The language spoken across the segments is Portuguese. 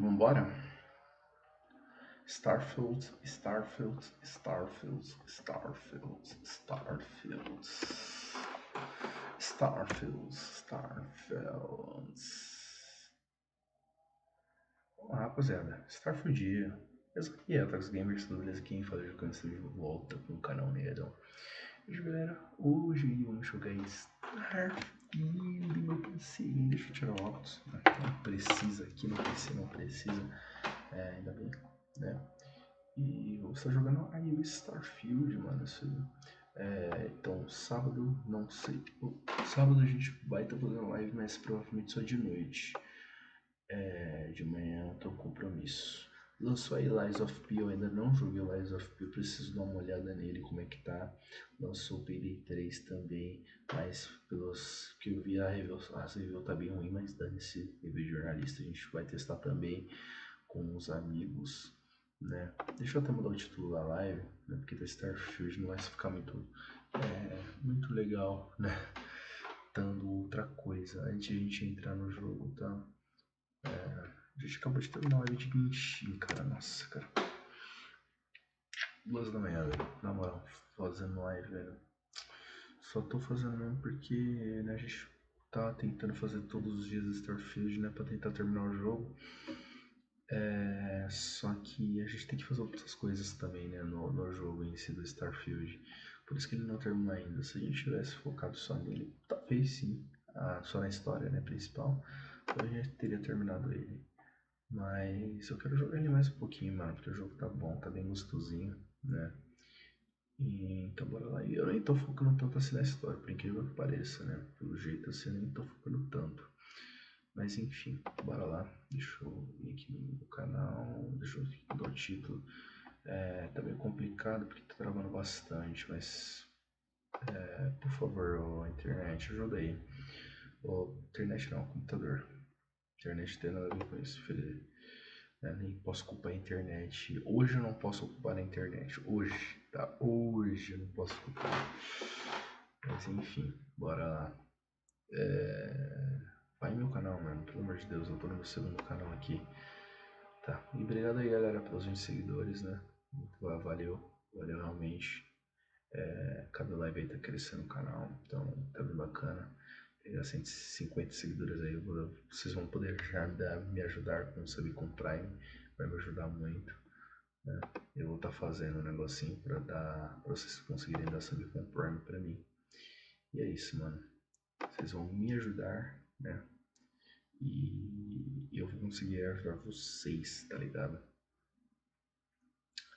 Vambora? Starfield, Starfield, Starfield, Starfield, Starfield, Starfield, Starfield. Olá, rapaziada. Starfield. Eu sou aqui, Ataques Gamers, tudo beleza? Quem fala de quando estou de volta com o canal Nerdão. Hoje, galera, vamos jogar Starfield no meu PC. Deixa eu tirar o óculos. Não precisa aqui no PC, não precisa. Ainda bem, né? E vou estar jogando aí o Starfield, mano. Então, sábado, não sei. Sábado a gente vai estar fazendo live, mas provavelmente só de noite. De manhã eu tô com compromisso. Lançou aí Lies of P, eu ainda não joguei o Lies of P, eu preciso dar uma olhada nele, como é que tá. Lançou o Payday 3 também, mas pelos que eu vi a review tá bem ruim, mas dane-se, review de jornalista, a gente vai testar também com os amigos, né? Deixa eu até mudar o título da live, né? Porque da Starfield não vai ficar muito legal, né? Dando outra coisa, antes de a gente entrar no jogo, tá? A gente acabou de terminar uma live de Genshin, cara. Nossa, cara. 2 da manhã, velho. Na moral, fazendo live, velho. Só tô fazendo mesmo porque, né, a gente tá tentando fazer todos os dias Starfield, né? Pra tentar terminar o jogo. Só que a gente tem que fazer outras coisas também, né? No jogo em si do Starfield. Por isso que ele não terminou ainda. Se a gente tivesse focado só nele, talvez sim. Só na história, né? Principal. A gente teria terminado ele. Mas eu quero jogar ele mais um pouquinho, mano, porque o jogo tá bom, tá bem gostosinho, né? Então bora lá. E eu nem tô focando tanto assim na história, por incrível que pareça, né? Pelo jeito assim, eu nem tô focando tanto. Mas enfim, bora lá. Deixa eu vir aqui no canal, deixa eu dar o título. Tá meio complicado porque tá travando bastante, mas por favor, internet, ajuda aí. Internet não, computador. Internet tem nada a ver com isso, filho. Nem posso culpar a internet. Hoje eu não posso culpar a internet. Hoje, tá? Hoje eu não posso culpar. Mas enfim, bora lá. Vai no meu canal, mano. Pelo amor de Deus, eu tô no meu segundo canal aqui. Tá. E obrigado aí, galera, pelos 20 seguidores, né? Valeu. Valeu realmente. Cada live aí tá crescendo o canal. Então tá bem bacana. Pegar 150 seguidores aí, vocês vão poder já me ajudar com o sub com Prime. Vai me ajudar muito. Né? Eu vou estar fazendo um negocinho pra vocês conseguirem dar sub com Prime pra mim. E é isso, mano. Vocês vão me ajudar, né? E eu vou conseguir ajudar vocês, tá ligado?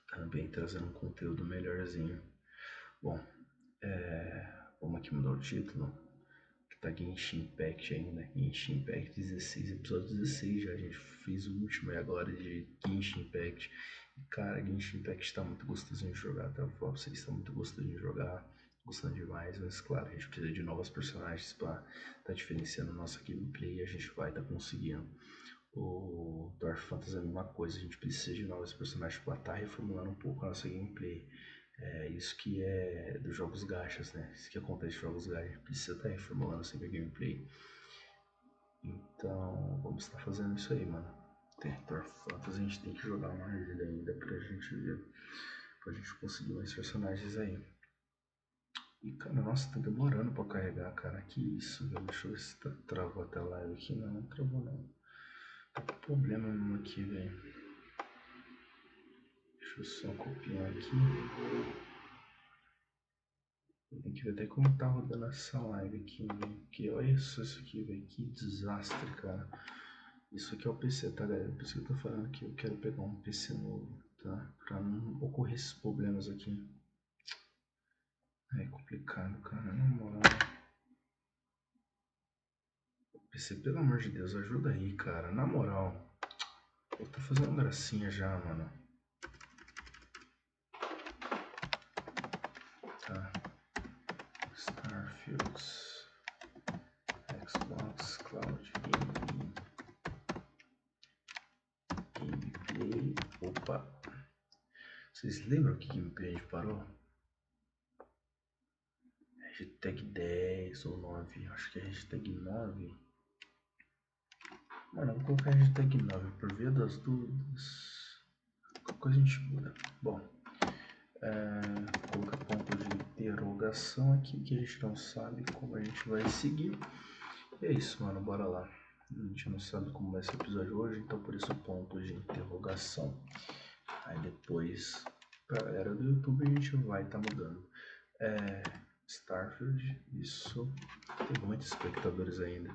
Também trazendo um conteúdo melhorzinho. Bom, vamos aqui mudar o título. Tá Genshin Impact ainda, Genshin Impact 16, episódio 16 já, a gente fez o último e agora de Genshin Impact. E cara, Genshin Impact tá muito gostosinho de jogar, tá? Vou falar pra vocês, tá muito gostosinho de jogar, gostando demais, mas claro, a gente precisa de novos personagens pra tá diferenciando a nossa gameplay e a gente vai tá conseguindo. O Dwarf Fantasy é a mesma coisa, a gente precisa de novos personagens pra tá reformulando um pouco a nossa gameplay. Isso que é dos jogos gachas, né? Isso que acontece nos jogos gachas. Precisa estar reformulando sempre a gameplay. Então, vamos estar fazendo isso aí, mano. Território Fantasy, a gente tem que jogar mais ele ainda pra gente ver. Pra gente conseguir mais personagens aí. E, cara, nossa, tá demorando pra carregar, cara. Que isso, velho. Deixa eu ver se travou até a live aqui. Não, não travou não. Tá com problema mesmo aqui, velho. Deixa eu só copiar aqui. Tem que ver até como tá rodando essa live aqui, velho. Porque olha isso aqui, velho. Que desastre, cara. Isso aqui é o PC, tá, galera? Por isso que eu tô falando que eu quero pegar um PC novo, tá? Pra não ocorrer esses problemas aqui. É complicado, cara. Na moral. PC, pelo amor de Deus, ajuda aí, cara. Na moral. Eu tô fazendo gracinha já, mano. Tá. Starfield. Xbox Cloud Gaming. Gameplay. Opa. Vocês lembram que gameplay a gente parou? Hashtag 10 ou 9. Acho que é hashtag 9. Mano, eu vou colocar hashtag 9 por via das dúvidas. Qualquer coisa a gente muda. Bom, colocar ponto de interrogação aqui, que a gente não sabe como a gente vai seguir. E é isso, mano, bora lá. A gente não sabe como vai ser o episódio hoje, então por isso ponto de interrogação. Aí depois, pra galera do YouTube, a gente vai estar mudando. Starfield, isso. Tem muitos espectadores ainda.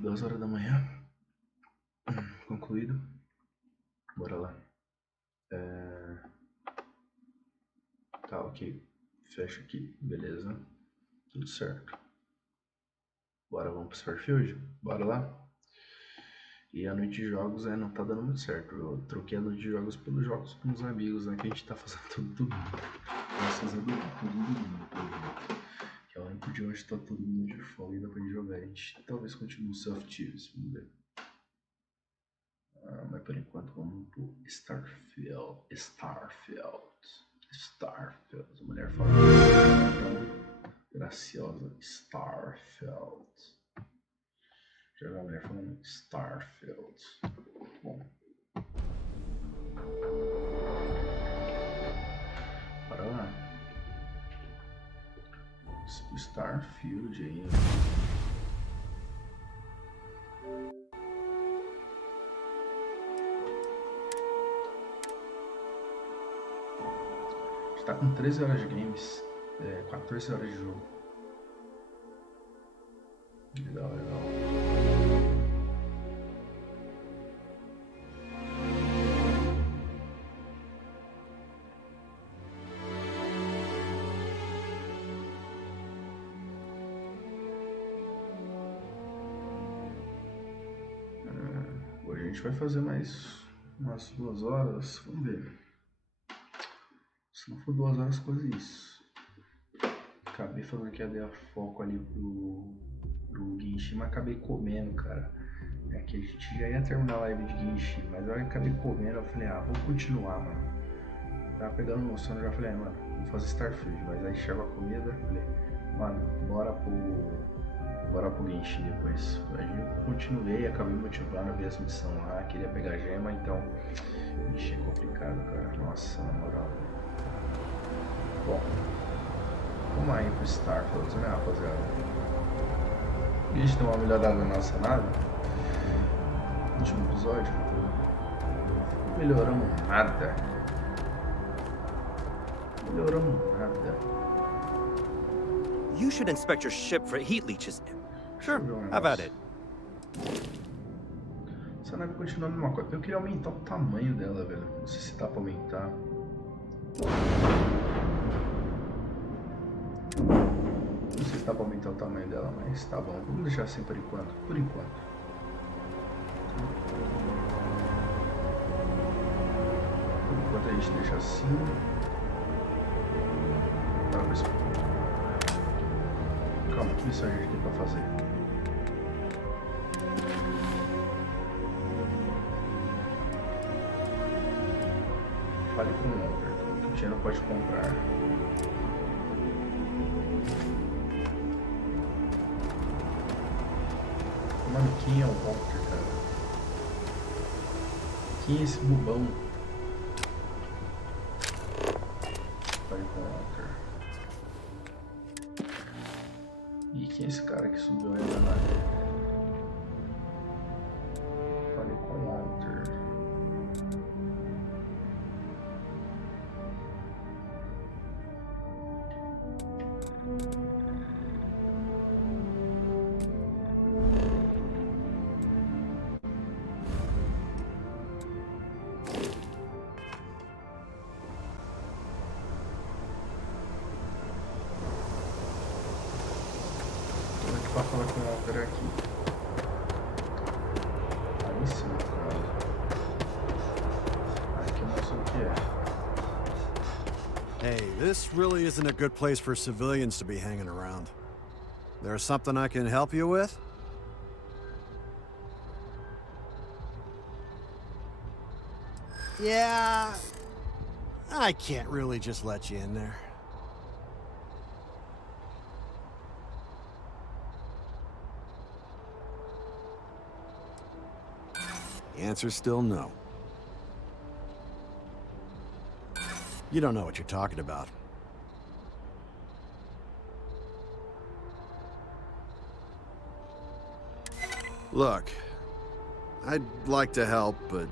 2 horas da manhã. Concluído. Bora lá. Tá, ok. Fecha aqui, beleza. Tudo certo. Bora, vamos pro Starfield? Bora lá? E a noite de jogos não tá dando muito certo. Eu troquei a noite de jogos pelos jogos com os amigos, né? Que a gente tá fazendo tudo. Nós fazendo tudo. Que é o único dia onde tá todo mundo de folga e dá pra gente jogar. A gente talvez continue o Self-Tears, vamos ver. Mas por enquanto vamos pro Starfield. A mulher fala tão graciosa. Starfield. Já vi a mulher falando Starfield. Bom. Bora lá. Starfield aí. A gente tá com 13 horas de games. 14 horas de jogo. Legal. Hoje a gente vai fazer mais umas 2 horas. Vamos ver. Se não for 2 horas, quase isso. Acabei falando que ia dar foco ali pro Genshin, mas acabei comendo, cara. Que a gente já ia terminar a live de Genshin, mas eu acabei comendo. Eu falei, vou continuar, mano. Tava pegando no sono, eu já falei, mano, vou fazer Starfield. Mas aí chegou a comida, eu falei, mano, bora pro Genshin depois. Aí eu continuei, acabei motivando a ver as missões lá, queria pegar gema, então. Ixi, é complicado, cara. Nossa, na moral. Bom, vamos aí pro Starfield, né, rapaziada? A gente deu uma melhorada na nossa nave no último episódio. Não melhoramos nada. You should inspect your ship for heat leeches. Sure, how about it? Essa nave continua a mesma coisa. Eu queria aumentar o tamanho dela, velho. Não sei se dá pra aumentar. Não sei se dá pra aumentar o tamanho dela, mas tá bom. Vamos deixar assim por enquanto. Por enquanto a gente deixa assim. Calma, que missão a gente tem pra fazer? Fale com o Walter, que o dinheiro pode comprar. Mano, quem é o Walter, cara? Quem é esse bobão? Fale com o Walter. E quem é esse cara que subiu aí na nave? Fale com o Walter. Pra falar com o Walter aqui. Aí sim, cara. Aqui eu não sei o que é. Hey, this really isn't a good place for civilians to be hanging around. There's something I can help you with? Yeah, I can't really just let you in there. The answer's still no. You don't know what you're talking about. Look, I'd like to help, but...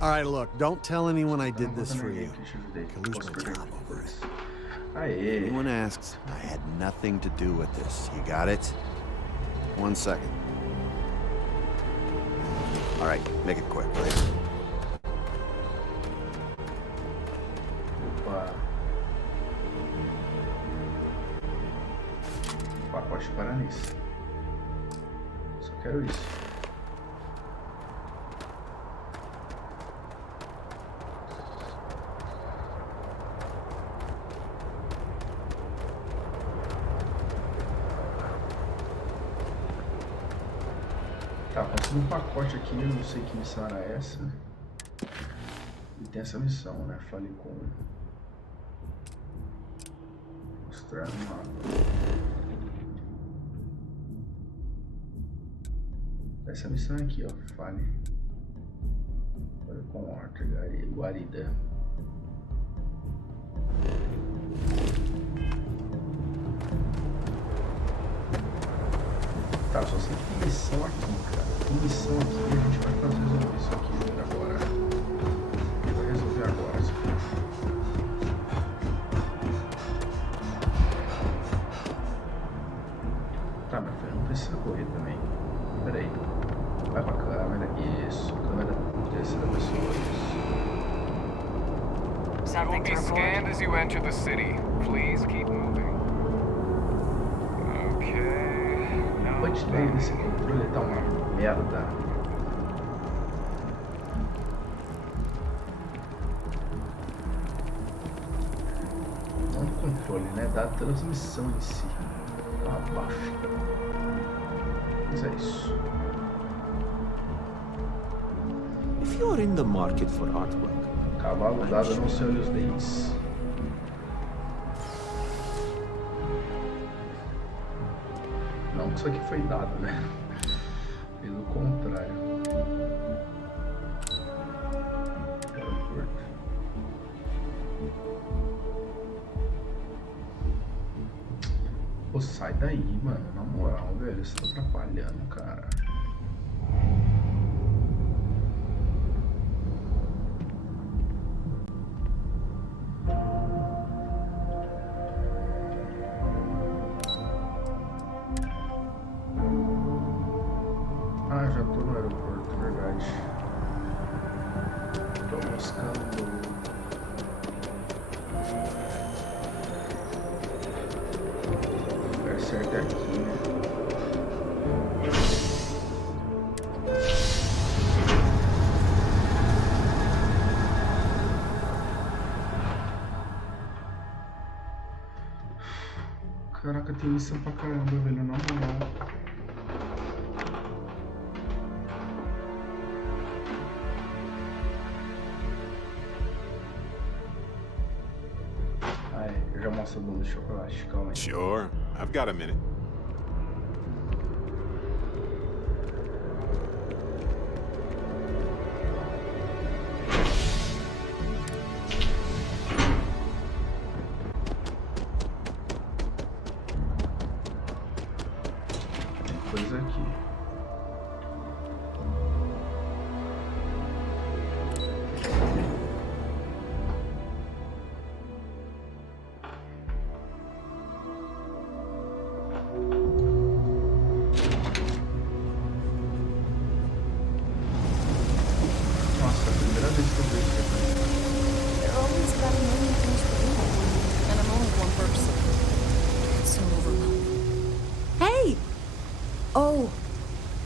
Alright, look, don't tell anyone I did this for you. I can lose my job over it. If anyone asks, I had nothing to do with this. You got it? 1 second. Alright, make it quick, please. Opa. Pacote para nisso. Só quero isso. Tá, consegui um pacote aqui, eu não sei que missão era essa. E tem essa missão, né? Falei com... Mostrar no mapa. Essa missão aqui, ó. Fale. Falei com horta, guarida. Tá, só sei que tem missão aqui, cara. Tem missão aqui e a gente vai fazer resolver isso aqui agora. Vai resolver agora isso aqui. Tá, meu filho, não precisa correr também. Pera aí. Vai pra câmera. Isso. Câmera terceira pessoa. Isso. You will be scanned as you enter the city. Please keep moving. O punchline desse controle tá uma merda. Não do controle, né? Da transmissão em si. Tá uma bosta. Mas é isso. If you're in the market for artwork, Cavalo dado não se olha os dentes. Não que isso aqui foi dado, né? Pelo contrário. Aeroporto. Pô, sai daí, mano. Na moral, velho. Você tá atrapalhando, cara. Ah, já tô no aeroporto, verdade. Tô buscando. O lugar certo é aqui, né? Caraca, tem missão pra caramba, velho, na moral. Eu já mostro a bolo de chocolate, calma aí. Sure, I've got a minute. Tem coisa aqui. Nossa, é a primeira vez que eu vejo isso aqui. There are always about a million things to do, and I'm only one person. It's so overwhelming. Hey! Oh,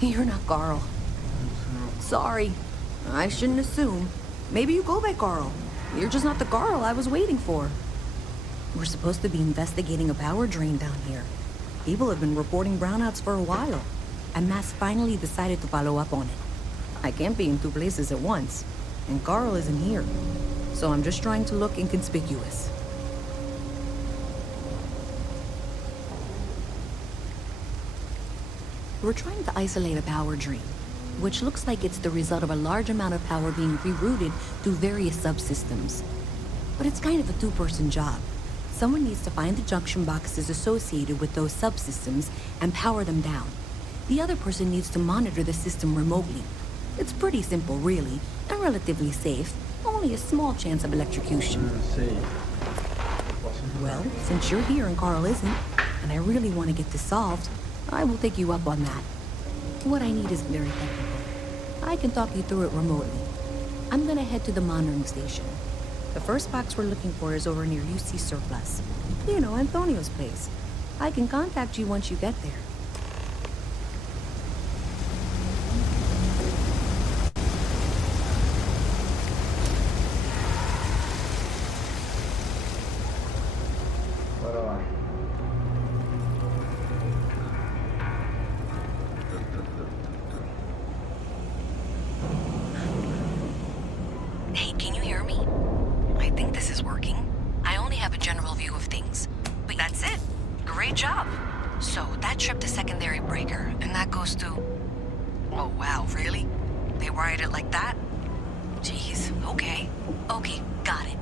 you're not Carl. Sorry. I shouldn't assume. Maybe you go by Carl. You're just not the Carl I was waiting for. We're supposed to be investigating a power drain down here. People have been reporting brownouts for a while, and Mass finally decided to follow up on it. I can't be in two places at once, and Carl isn't here, so I'm just trying to look inconspicuous. We're trying to isolate a power drain. which looks like it's the result of a large amount of power being rerouted through various subsystems. But it's kind of a two-person job. Someone needs to find the junction boxes associated with those subsystems and power them down. The other person needs to monitor the system remotely. It's pretty simple, really, and relatively safe. Only a small chance of electrocution. Well, since you're here and Carl isn't, and I really want to get this solved, I will take you up on that. What I need is very technical. I can talk you through it remotely. I'm gonna head to the monitoring station. The first box we're looking for is over near UC Surplus. You know, Antonio's place. I can contact you once you get there. Hey, can you hear me? I think this is working. I only have a general view of things. But that's it. Great job. So that tripped the secondary breaker, and that goes to... Oh, wow, really? They wired it like that? Jeez, okay. Okay, got it.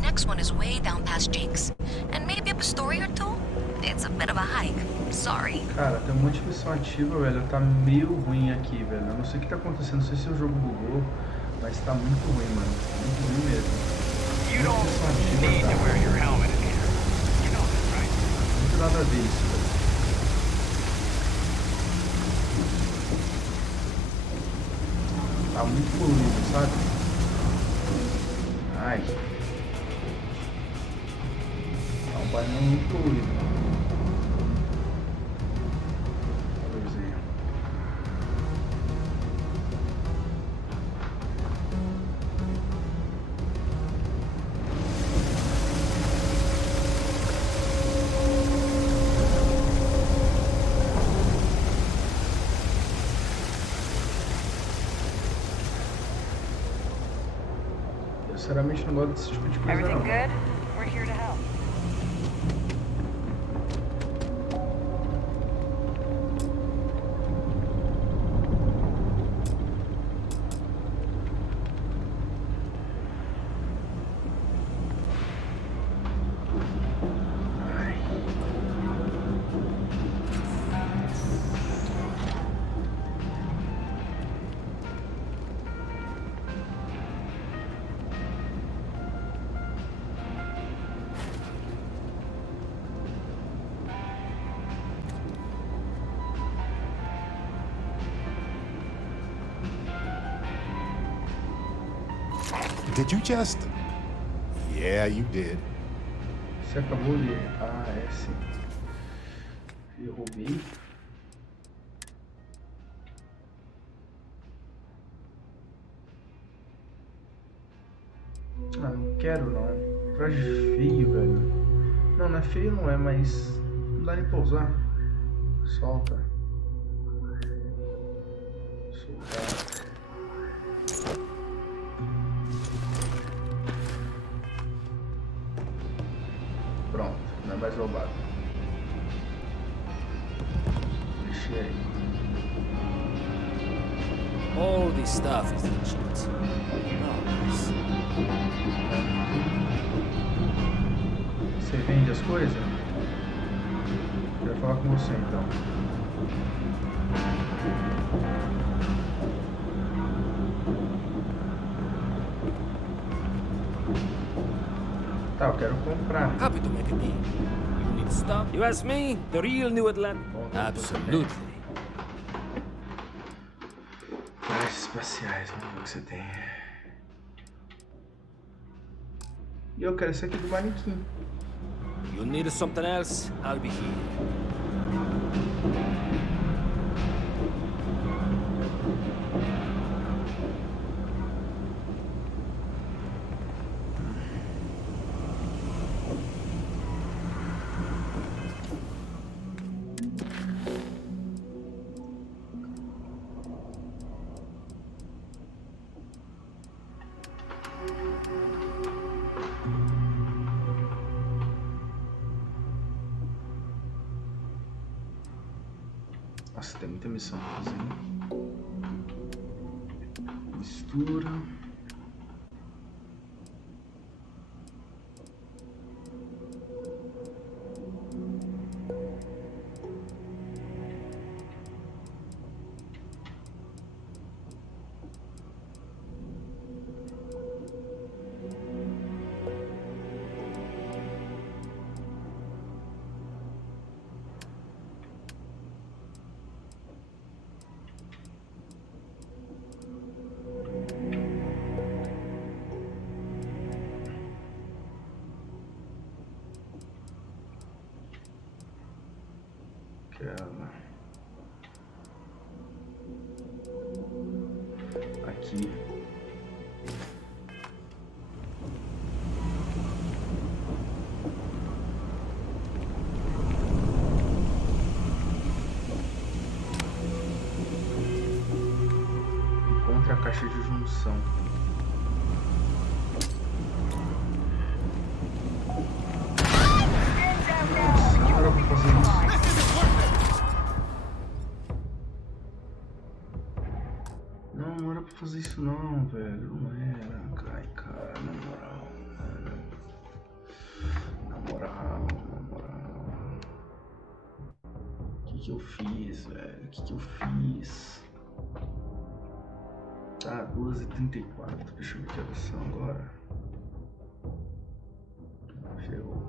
Next one is way down past Jake's. And maybe up a story or two? It's a bit of a hike. Sorry. Cara, tem um monte de missão ativa, velho. Tá meio ruim aqui, velho. Eu não sei o que tá acontecendo, não sei se o jogo bugou, mas tá muito ruim, mano. Muito ruim mesmo. You don't need to wear your helmet in here. You know that, right? Muito nada a ver isso, velho. Tá muito poluído, sabe? Ai. Tá um painel muito poluído. Sinceramente não gosto desse tipo de coisa. Everything não. good? We're here to help. Did you just... Yeah, you did. Você acabou de... Ah, é sim. Eu roubei. Ah, não quero não. Traje feio, velho. Não, não é feio não é, mas... Não dá nem pra usar. Solta. Soltar. Pronto, não é mais roubado. Deixei aí. All this stuff is legit. Nice. Você vende as coisas? Quero falar com você então. Tá, eu quero comprar. Happy to make a deal. You need stuff? You ask me, the real New Atlanta? Absolutely. Trajes espaciais, vamos ver o que você tem. E eu quero esse aqui do manequim. You need something else? I'll be here. Nossa, tem muita missão pra fazer. Mistura. Aqui. Encontre a caixa de junção. Nossa, que hora pra fazer isso? Não era pra fazer isso não, velho. Não era. Ai, cara, na moral, mano. Na moral. O que eu fiz, velho? O que eu fiz? Tá, 2h34. Deixa eu ver que horas são agora. Ferrou.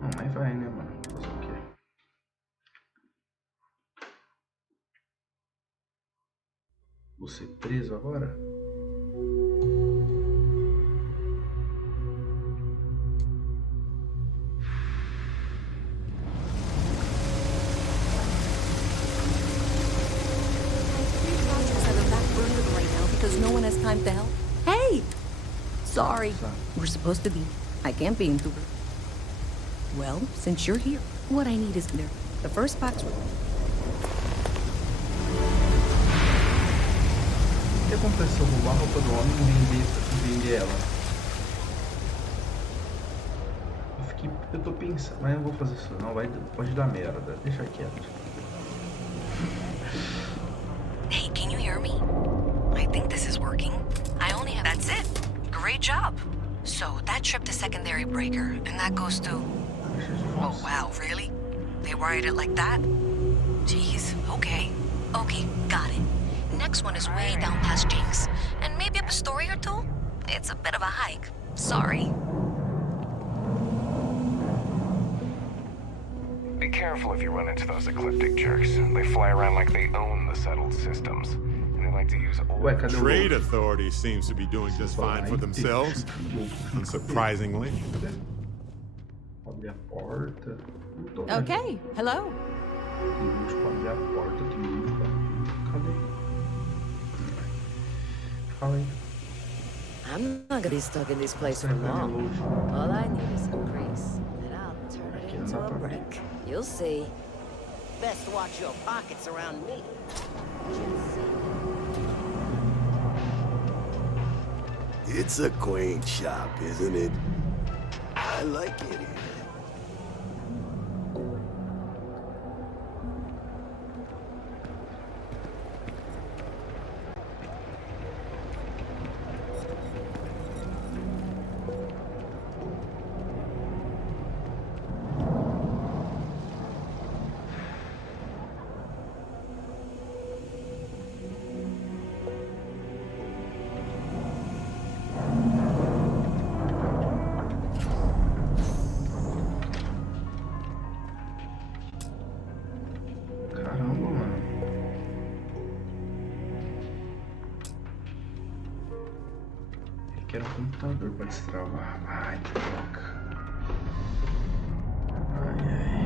Não, mas vai, né, mano? Fazer o quê? Vou ser preso agora? Because no one has time to help. Hey! Sorry. We're supposed to be. I can't be in Tuber. Well, since you're here, what I need is clear. The first box... O que acontece se eu roubar a roupa do homem e vender ela? Eu tô pensando, mas eu não vou fazer isso não, pode dar merda, deixa quieto. Hey, can you hear me? I think this is working. I only have... That's it. Great job. So, that trip to secondary breaker, and that goes to... Oh, wow, really? They wired it like that? Jeez, okay. Okay, got it. Next one is way down past Jake's. And maybe up a story or two? It's a bit of a hike. Sorry. Be careful if you run into those ecliptic jerks. They fly around like they own the settled systems. And they like to use old... Trade Authority seems to be doing just fine for themselves, unsurprisingly. Abre a porta. Okay, hello. Tem luz pra abrir a porta, tem luz pra... Cadê? Fala aí. I'm not gonna be stuck in this place for long. All I need is some grease, and I'll turn it into a brick. You'll see. Best watch your pockets around me. It's a quaint shop, isn't it? I like it here. Quero um computador para destravar. Ai, que louca. Ai, ai.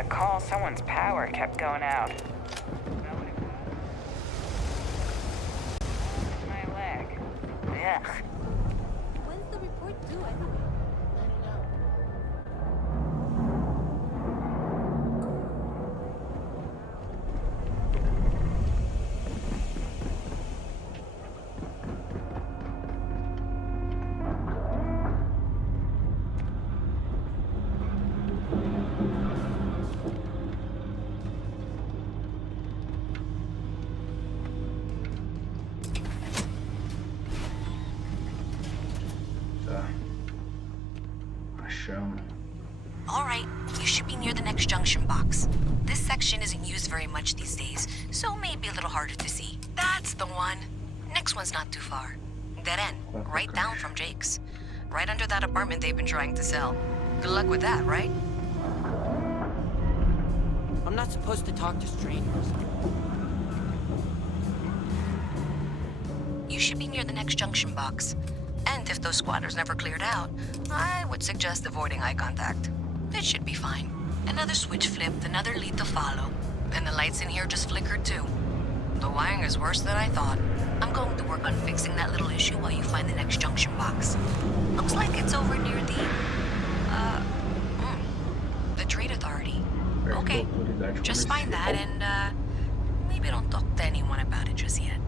a call someone's power kept going out. My leg. Ugh. When's the report due anyway? All right, you should be near the next junction box. This section isn't used very much these days, so maybe a little harder to see. That's the one. Next one's not too far. Dead end, right down from Jake's. Right under that apartment they've been trying to sell. Good luck with that, right? I'm not supposed to talk to strangers. You should be near the next junction box. And if those squatters never cleared out, I would suggest avoiding eye contact. It should be fine. Another switch flipped, another lead to follow. And the lights in here just flickered too. The wiring is worse than I thought. I'm going to work on fixing that little issue while you find the next junction box. Looks like it's over near the Trade Authority. Okay, just find that and, maybe don't talk to anyone about it just yet.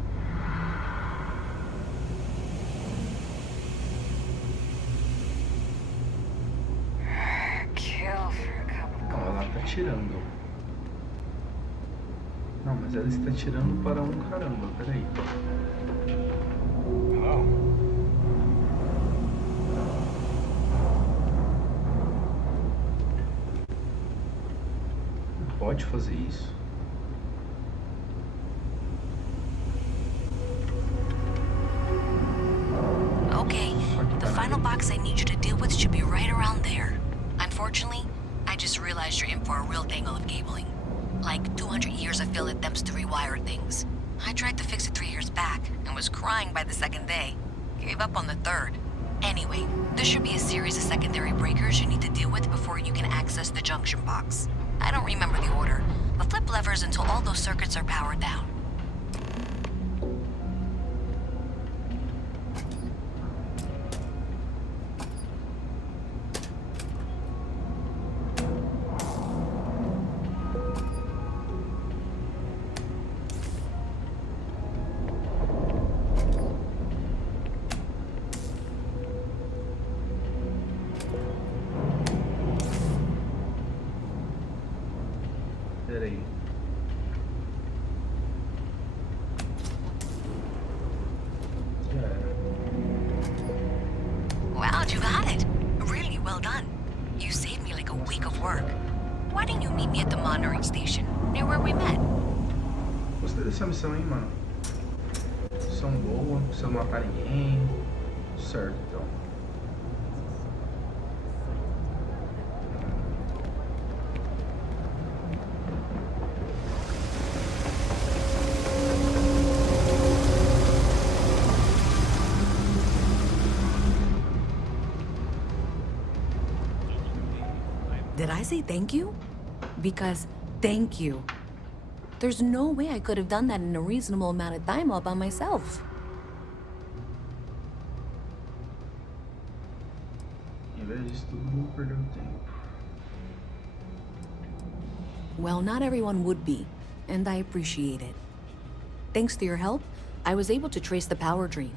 Ela tá tirando. Não, mas ela está tirando para um caramba, peraí. Hello? Não pode fazer isso. Okay, the final box I need you to deal with should be right around there. Unfortunately, I just realized you're in for a real tangle of cabling. Like 200 years of failed attempts to rewire things. I tried to fix it 3 years back and was crying by the second day. Gave up on the third. Anyway, there should be a series of secondary breakers you need to deal with before you can access the junction box. I don't remember the order, but flip levers until all those circuits are powered down. Peraí. Wow, you got it. Really well done. You saved me like a week of work. Why didn't you meet me at the monitoring station, near where we met? Gostei dessa missão, hein, mano. Missão boa, não precisa matar ninguém. Certo, então. Did I say thank you? Because thank you. There's no way I could have done that in a reasonable amount of time all by myself. Em vez disso tudo, vou perder o tempo. Well, not everyone would be, and I appreciate it. Thanks to your help, I was able to trace the power drain.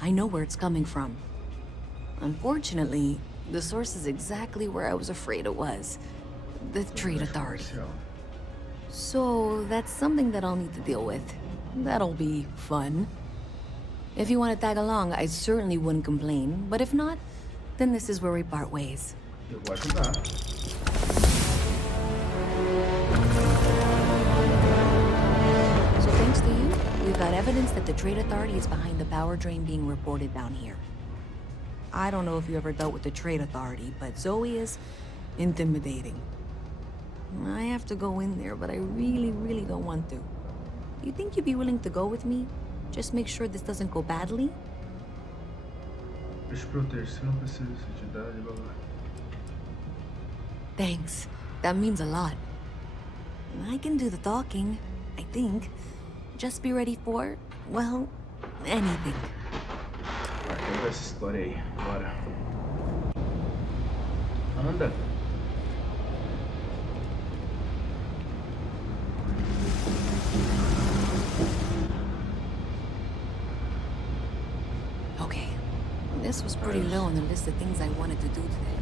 I know where it's coming from. Unfortunately, the source is exactly where I was afraid it was. The Trade Authority. So that's something that I'll need to deal with. That'll be fun. If you want to tag along, I certainly wouldn't complain. But if not, then this is where we part ways. Eu vou ajudar. So thanks to you, we've got evidence that the Trade Authority is behind the power drain being reported down here. I don't know if you ever dealt with the Trade Authority, but Zoe is intimidating. I have to go in there, but I really don't want to. You think you'd be willing to go with me? Just make sure this doesn't go badly? Deixa eu proteger, se não precisa de idade, blá blá. Thanks. That means a lot. I can do the talking, I think. Just be ready for, well, anything. Vai, quero ver essa história aí. Bora. Anda. Okay. This was pretty low on the list of things I wanted to do today.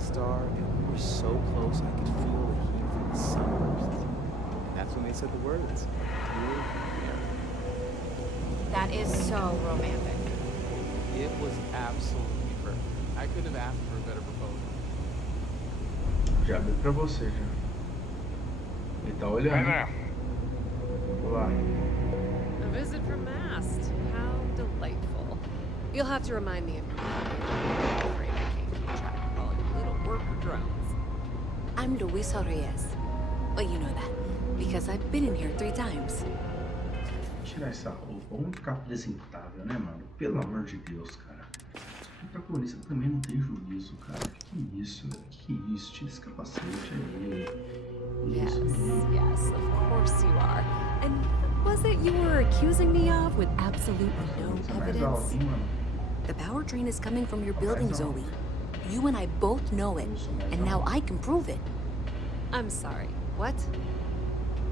Star, and we were so close I could feel the heat from the sunburst. That's when they said the words. That is so romantic. It was absolutely perfect. I couldn't have asked for a better proposal. Já abri pra você, já. Ele tá olhando. Hey there. Olá. A visit from Mast. How delightful. You'll have to remind me of your name. I'm afraid I can't keep track of all your little worker drones. I'm Luisa Reyes. Well, you know that, because I've been in here 3 times. Tirar essa roupa, vamos ficar apresentável, né, mano? Pelo amor de Deus, cara. O protagonista também não tem juízo, cara. Que isso, velho? Que isso? Tira esse capacete aí. Yes, yes, of course you are. And what was it you were accusing me of with absolutely no evidence? The powertrain is coming from your building, Zoe. You and I both know it, and now I can prove it. I'm sorry, what?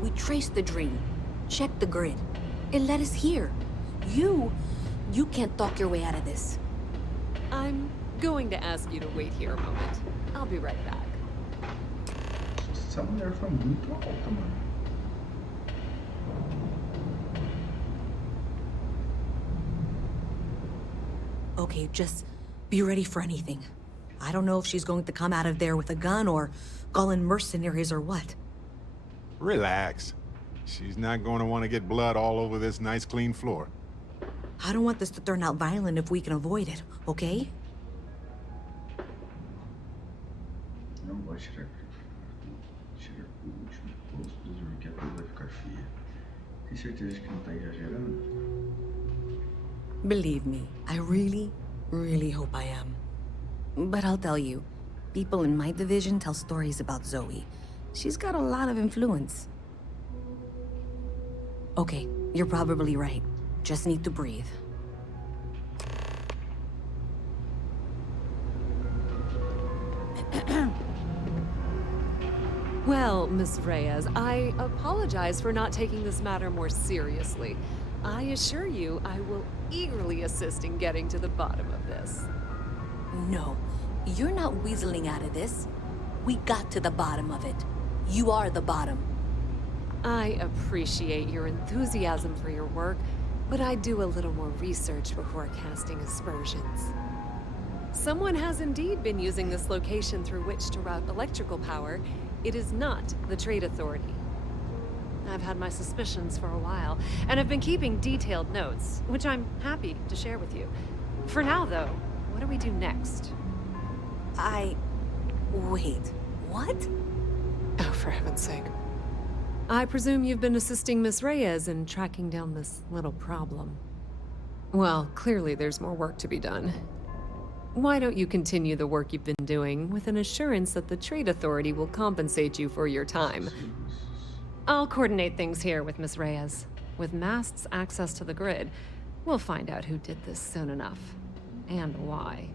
We traced the dream, checked the grid. It led us here. You can't talk your way out of this. I'm going to ask you to wait here a moment. I'll be right back. Essa mulher foi muito alta, mano. Okay, just be ready for anything. I don't know if she's going to come out of there with a gun or call in mercenaries or what. Relax. She's not going to want to get blood all over this nice, clean floor. I don't want this to turn out violent if we can avoid it, okay? Não vou tirar por último posto, porque a coisa vai ficar feia. Tem certeza que não tá exagerando? Believe me, I really, really hope I am. But I'll tell you, people in my division tell stories about Zoe. She's got a lot of influence. Okay, you're probably right. Just need to breathe. Well, Miss Reyes, I apologize for not taking this matter more seriously. I assure you, I will eagerly assist in getting to the bottom of this. No, you're not weaseling out of this. We got to the bottom of it. You are the bottom. I appreciate your enthusiasm for your work, but I do a little more research before casting aspersions. Someone has indeed been using this location through which to route electrical power. It is not the Trade Authority. I've had my suspicions for a while, and have been keeping detailed notes, which I'm happy to share with you. For now, though, what do we do next? Wait, what? Oh, for heaven's sake. I presume you've been assisting Miss Reyes in tracking down this little problem. Well, clearly there's more work to be done. why don't you continue the work you've been doing with an assurance that the Trade Authority will compensate you for your time? I'll coordinate things here with Miss Reyes. With Mast's access to the grid, we'll find out who did this soon enough. And why.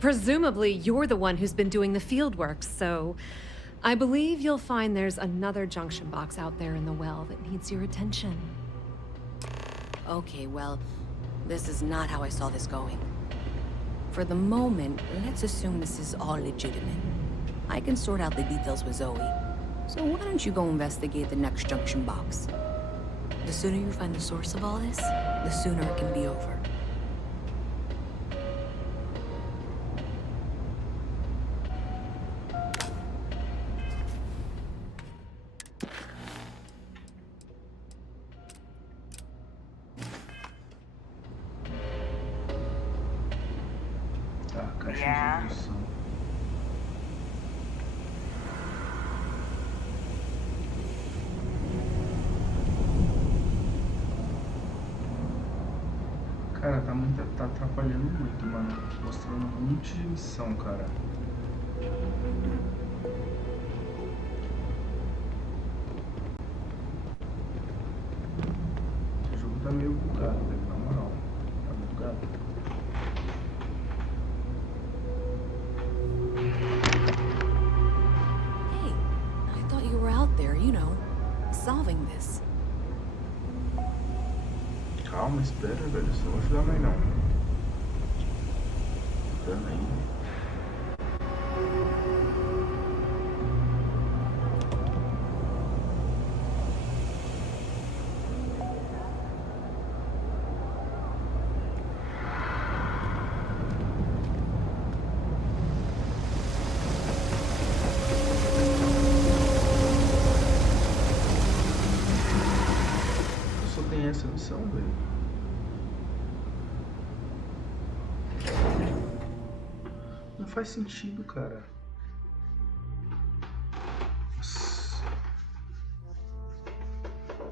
Presumably, you're the one who's been doing the field work, so I believe you'll find there's another junction box out there in the well that needs your attention. Okay, well, this is not how I saw this going. For the moment, let's assume this is all legitimate. I can sort out the details with Zoe. So why don't you go investigate the next junction box? The sooner you find the source of all this, the sooner it can be over. Yeah. Cara, tá atrapalhando muito, mano. Mostrando um monte de missão, cara. Esse jogo tá meio bugado, velho, na moral. Tá bugado. Hey, I thought you were out there, you know, solving this. Calma, espera, velho. Só vou ajudar mais não. Dando aí. Eu só tenho essa missão, velho. Não faz sentido, cara. Nossa.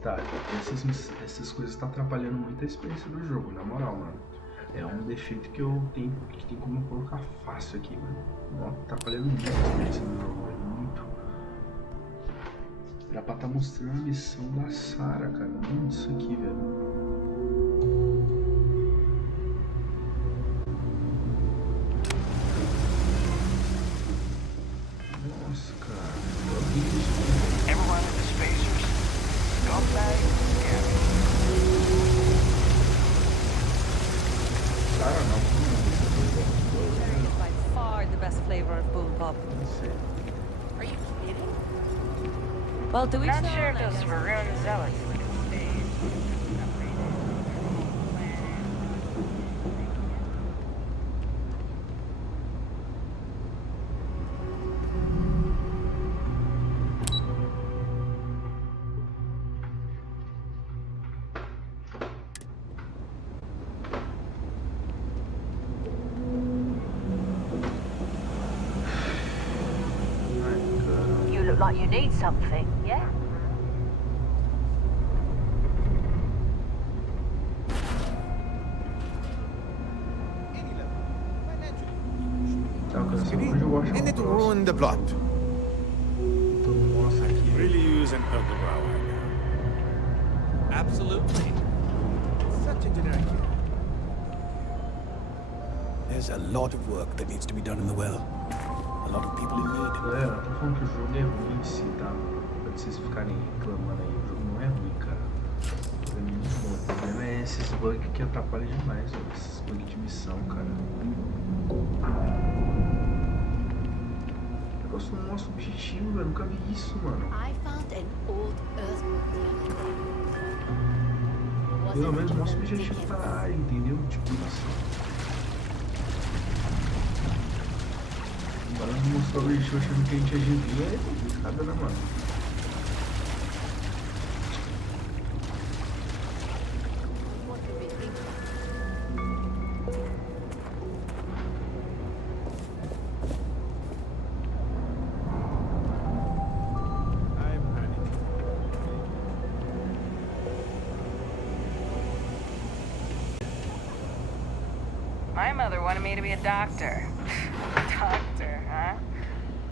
Tá, essas coisas tá atrapalhando muito a experiência do jogo, na moral, mano. É um defeito que eu tenho, que tem como colocar fácil aqui, mano. Não, tá atrapalhando muito a experiência do jogo, velho. Muito. Era pra tá mostrando a missão da Sarah, cara. Olha isso aqui, velho. Everyone in the spacers. Scumbag. Sarah não. Virei is by far the best flavor of boom pop. Are you kidding? Well, to each Not their sure own, if I those guess. Varun zealots would have stayed. You look like you need something, yeah? And it ruined the plot. Really use an underground right now. Absolutely. Such engineering here. There's a lot of work that needs to be done in the well. A lot of people in need. Galera, tô falando que o jogo é ruim em si, tá? Pra vocês ficarem reclamando aí, o jogo não é ruim, cara. Pra mim, o problema é esses bugs que atrapalham demais, ó. Esses bugs de missão, cara. O negócio não mostra o objetivo, velho. Nunca vi isso, mano. Pelo menos mostra o objetivo da área, entendeu? Tipo isso. Agora não mostrou o objetivo achando que a gente adivinha, é complicado, né, mano? My mother wanted me to be a doctor. Doctor, huh?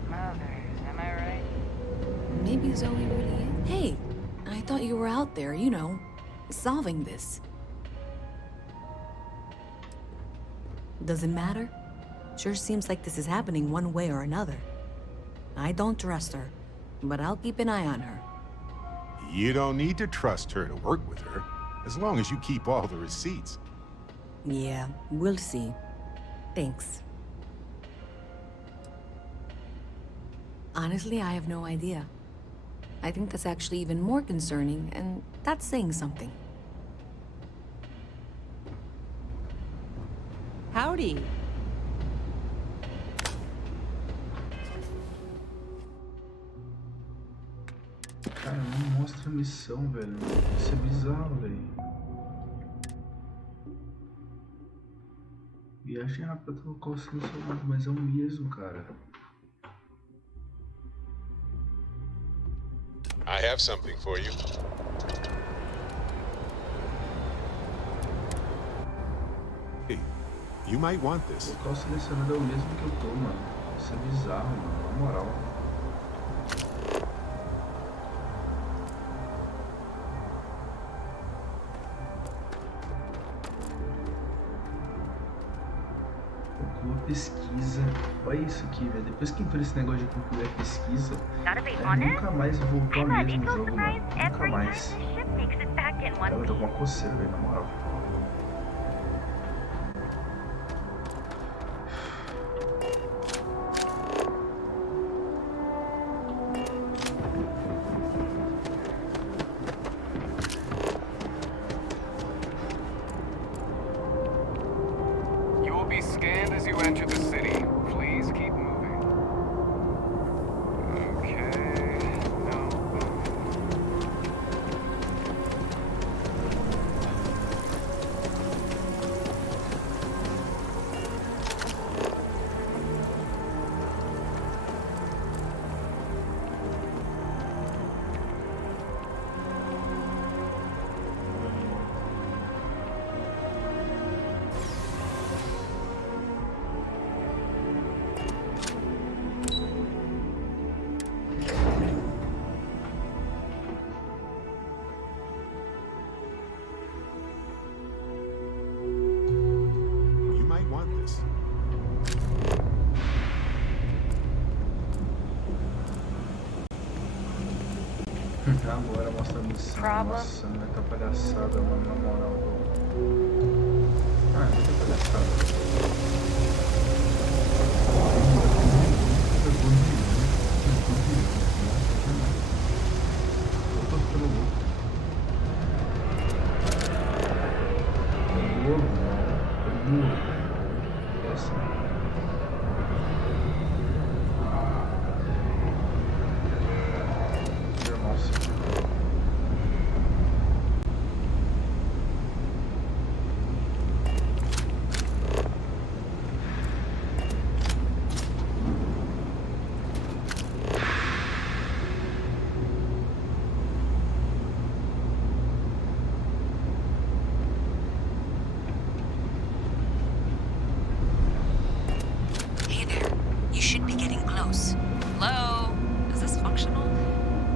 Mothers, am I right? Maybe Zoe really is. Hey, I thought you were out there, you know, solving this. Does it matter? Sure seems like this is happening one way or another. I don't trust her, but I'll keep an eye on her. You don't need to trust her to work with her, as long as you keep all the receipts. Yeah, we'll see. Thanks. Honestly, I have no idea. I think that's actually even more concerning, and that's saying something. Howdy. Cara, não mostra a missão, velho. Isso é bizarro, velho. Viagem rápida pelo qual se não, mas é o mesmo, cara. I have something for you. Hey, you might want this. O local selecionado é o mesmo que eu tô, mano. Isso é bizarro, mano. Na moral. Conclua a pesquisa. Olha isso aqui, velho. Depois que entrou esse negócio de concluir a pesquisa, nunca mais voltou a mesmo jogo, mano. Nunca mais. Ela deu uma coceira, velho, na moral. You will be scanned as you enter the city. Please keep moving. Okay. No. You might want this. Agora mostra a missão. Problem? Nossa, não vai tá palhaçada, mano, na moral. Ah, vai tá palhaçada. Eu tô ficando louco. É burro, não. É burro. É assim. Nossa. Hey there. You should be getting close. Hello? Is this functional?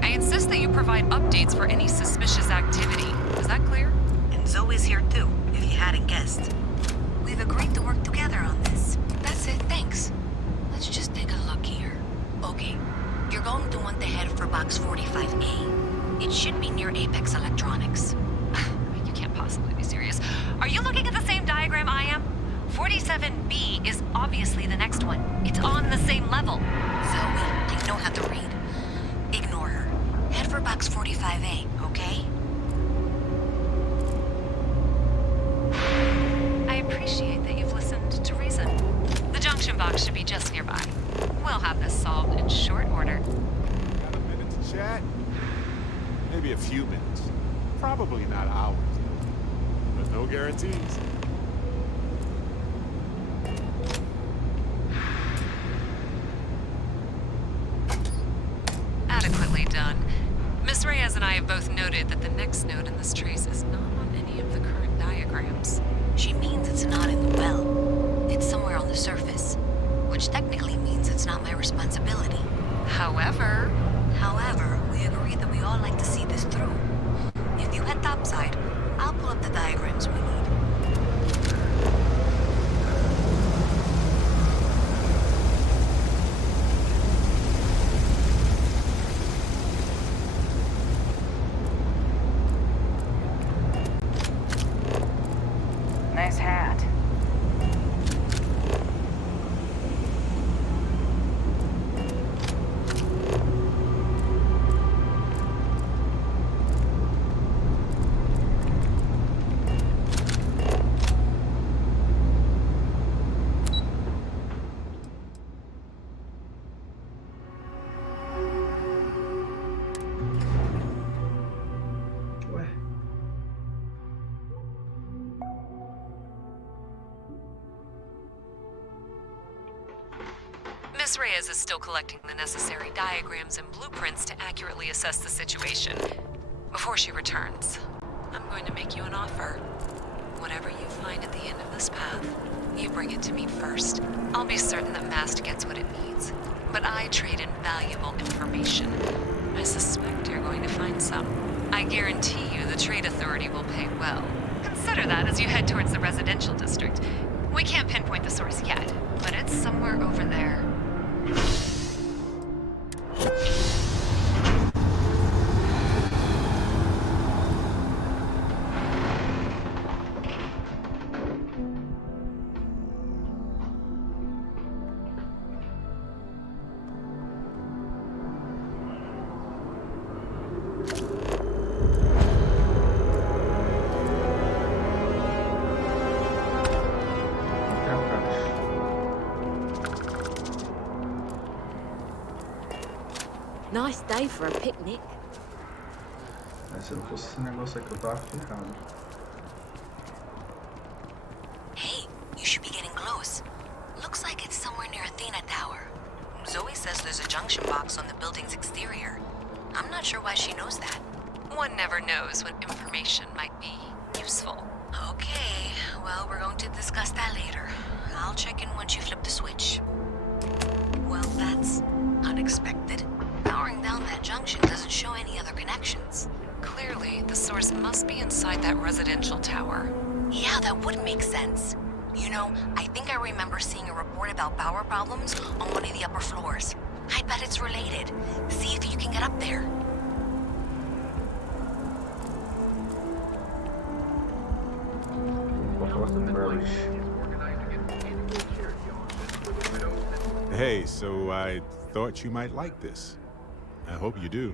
I insist that you provide updates for any suspicious activity. Is that clear? And Zoe's here too, if you hadn't guessed. We've agreed to work together on this. That's it, thanks. Let's just take a look here. Okay, you're going to want to head for box 45A. It should be near Apex Electronics. You can't possibly be serious. Are you looking at the same diagram I am? 47B is obviously the next one. It's on the same level. Zoe, I know how to read. Ignore her. Head for box 45A, okay? I appreciate that you've listened to reason. The junction box should be just nearby. We'll have this solved in short order. Got a minute to chat? Maybe a few minutes. Probably not hours, though. But no guarantees. Adequately done. Miss Reyes and I have both noted that the next node in this trace is not on any of the current diagrams. She means it's not in the well. It's somewhere on the surface, which technically means it's not my responsibility. However, we agreed that we all like to see this through. If you head topside, I'll pull up the diagrams we need. Nice hat. Miss Reyes is still collecting the necessary diagrams and blueprints to accurately assess the situation. Before she returns, I'm going to make you an offer. Whatever you find at the end of this path, you bring it to me first. I'll be certain that Mast gets what it needs. But I trade in valuable information. I suspect you're going to find some. I guarantee you the Trade Authority will pay well. Consider that as you head towards the residential district. We can't pinpoint the source yet, but it's somewhere over there. Nice day for a picnic. Mas se não fosse esse negócio aqui, eu tava ferrado. Hey, you should be getting close. Looks like it's somewhere near Athena Tower. Zoe says there's a junction box on the building's exterior. I'm not sure why she knows that. One never knows when information might be useful. Okay, well, we're going to discuss that later. I'll check in once you flip the switch. Well, that's unexpected. Powering down that junction doesn't show any other connections. Clearly, the source must be inside that residential tower. Yeah, that would make sense. You know, I think I remember seeing a report about power problems on one of the upper floors. I bet it's related. See if you can get up there. Hey, so I thought you might like this. I hope you do.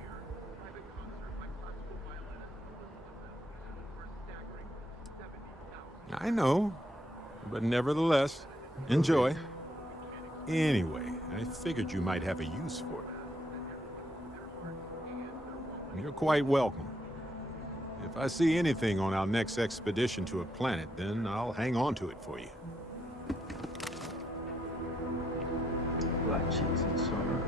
I know, but nevertheless, enjoy. Anyway, I figured you might have a use for it. You're quite welcome. If I see anything on our next expedition to a planet, then I'll hang on to it for you. Latidos em sono.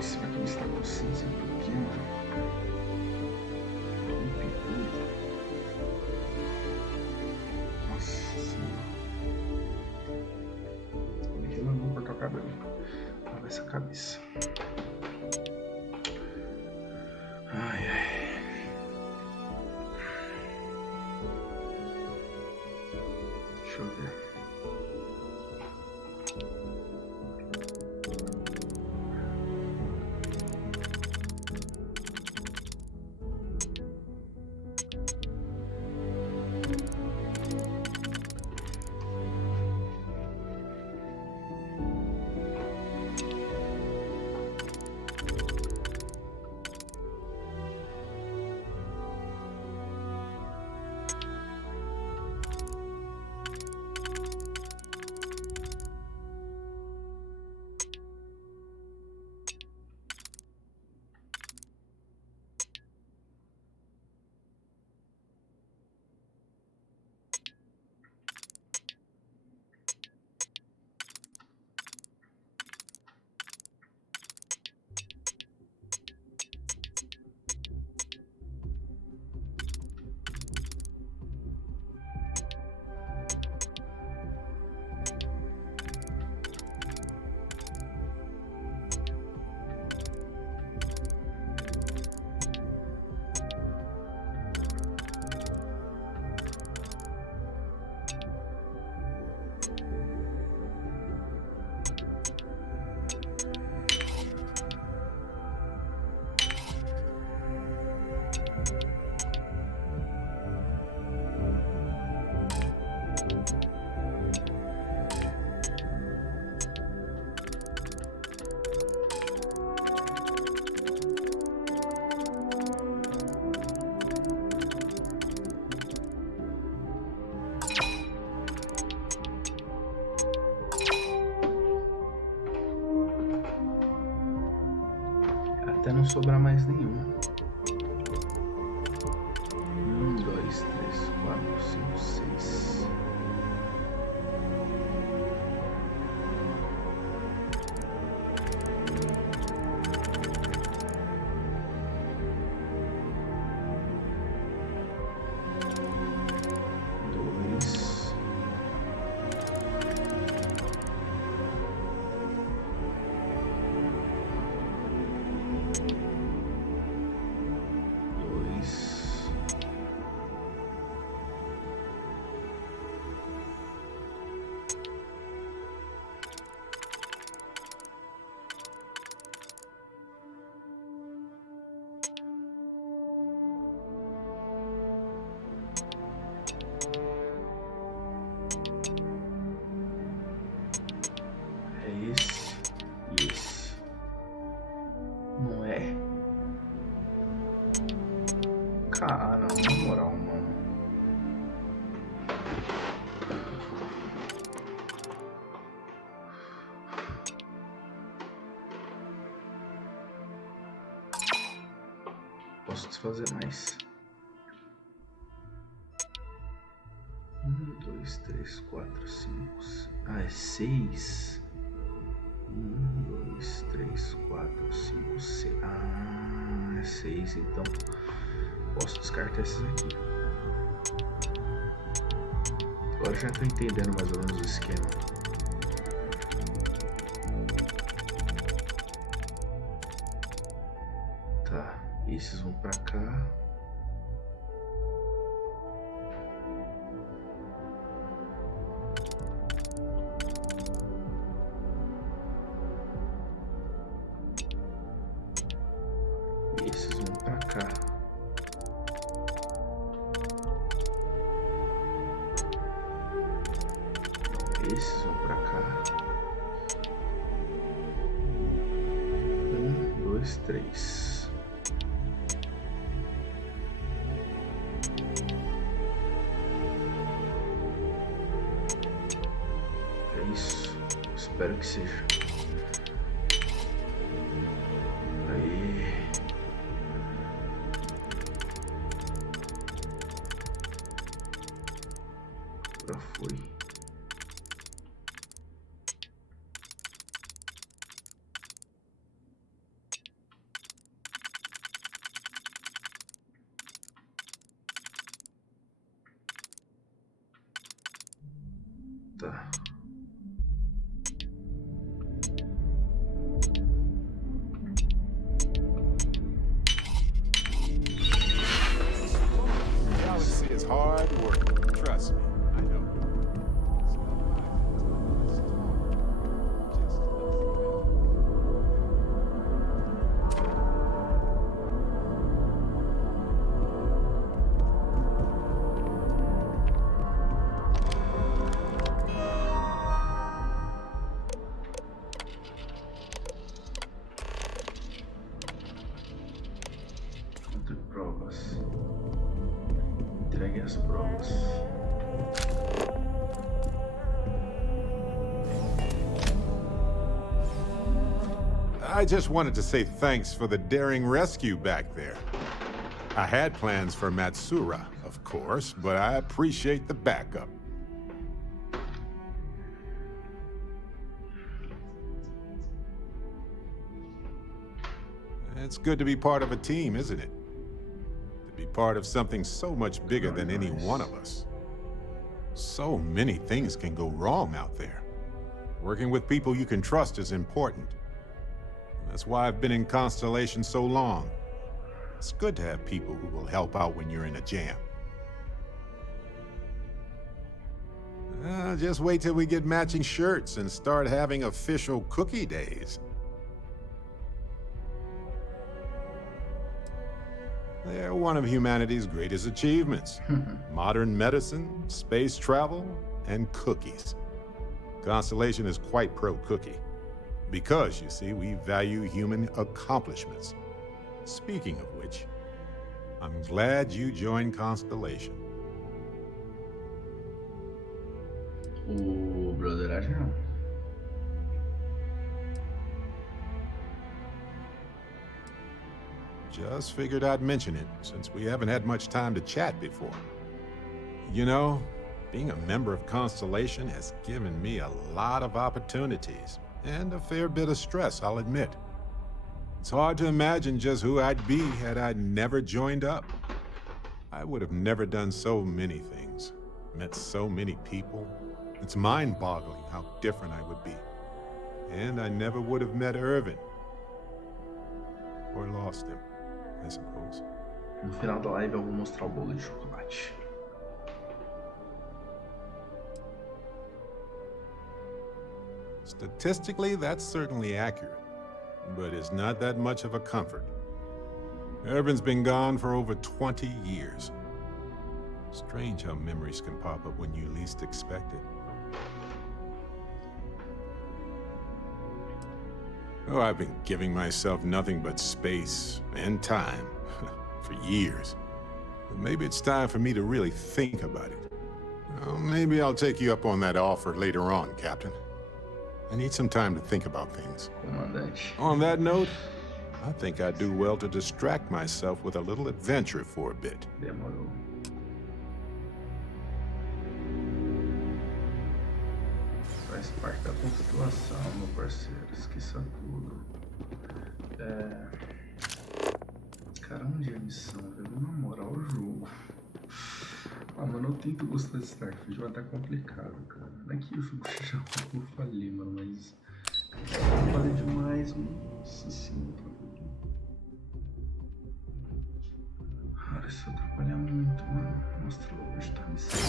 Nossa, minha cabeça tá coçando, sabe por quê, mano? Nossa senhora. Eu não vou cortar o cabelo. Lavar essa cabeça. Ai, ai. Deixa eu ver. Até não sobrar mais nenhum. 1, 2, 3, 4, 5, 6. Ah, não, na moral, mano. Posso desfazer mais. 1, 2, 3, 4, 5. Ah, é 6. 1, 2, 3, 4, 5, 6. Ah, é 6, então. Posso descartar esses aqui. Agora já tô entendendo mais ou menos o esquema. Tá, esses vão pra cá. Esses vão pra cá. Esses vão pra cá. 1, 2, 3. É isso. Espero que seja. Aí. Já foi. hard work. Trust me, I know. Provas. Entregue as provas. I just wanted to say thanks for the daring rescue back there. I had plans for Matsura, of course, but I appreciate the backup. It's good to be part of a team, isn't it? To be part of something so much bigger than any one of us. So many things can go wrong out there. Working with people you can trust is important. That's why I've been in Constellation so long. It's good to have people who will help out when you're in a jam. Just wait till we get matching shirts and start having official cookie days. They're one of humanity's greatest achievements. Modern medicine, space travel, and cookies. Constellation is quite pro-cookie. Because, you see, we value human accomplishments. Speaking of which, I'm glad you joined Constellation. O brotheragem não. Just figured I'd mention it, since we haven't had much time to chat before. You know, being a member of Constellation has given me a lot of opportunities, and a fair bit of stress, I'll admit. It's hard to imagine just who I'd be had I never joined up. I would have never done so many things, met so many people. It's mind-boggling how different I would be. And I never would have met Irvin. Or lost him, I suppose. No final da live eu vou mostrar o bolo de chocolate. Statistically, that's certainly accurate, but it's not that much of a comfort. Irvin's been gone for over 20 years. Strange how memories can pop up when you least expect it. Oh, I've been giving myself nothing but space and time for years. But maybe it's time for me to really think about it. Well, maybe I'll take you up on that offer later on, Captain. I need some time to think about things. On that note, I think I'd do well to distract myself with a little adventure for a bit. Demorou. Faz parte da computação, meu parceiro. Esqueça tudo. Cara, onde é a missão, velho? Na moral, o jogo. Ah, mano, eu tento gostar de Starfield, mas tá complicado, cara. Não é que o jogo seja como eu falei, mano, mas... trabalha demais, nossa senhora. Cara, isso atrapalha muito, mano. Mostra logo onde tá a missão.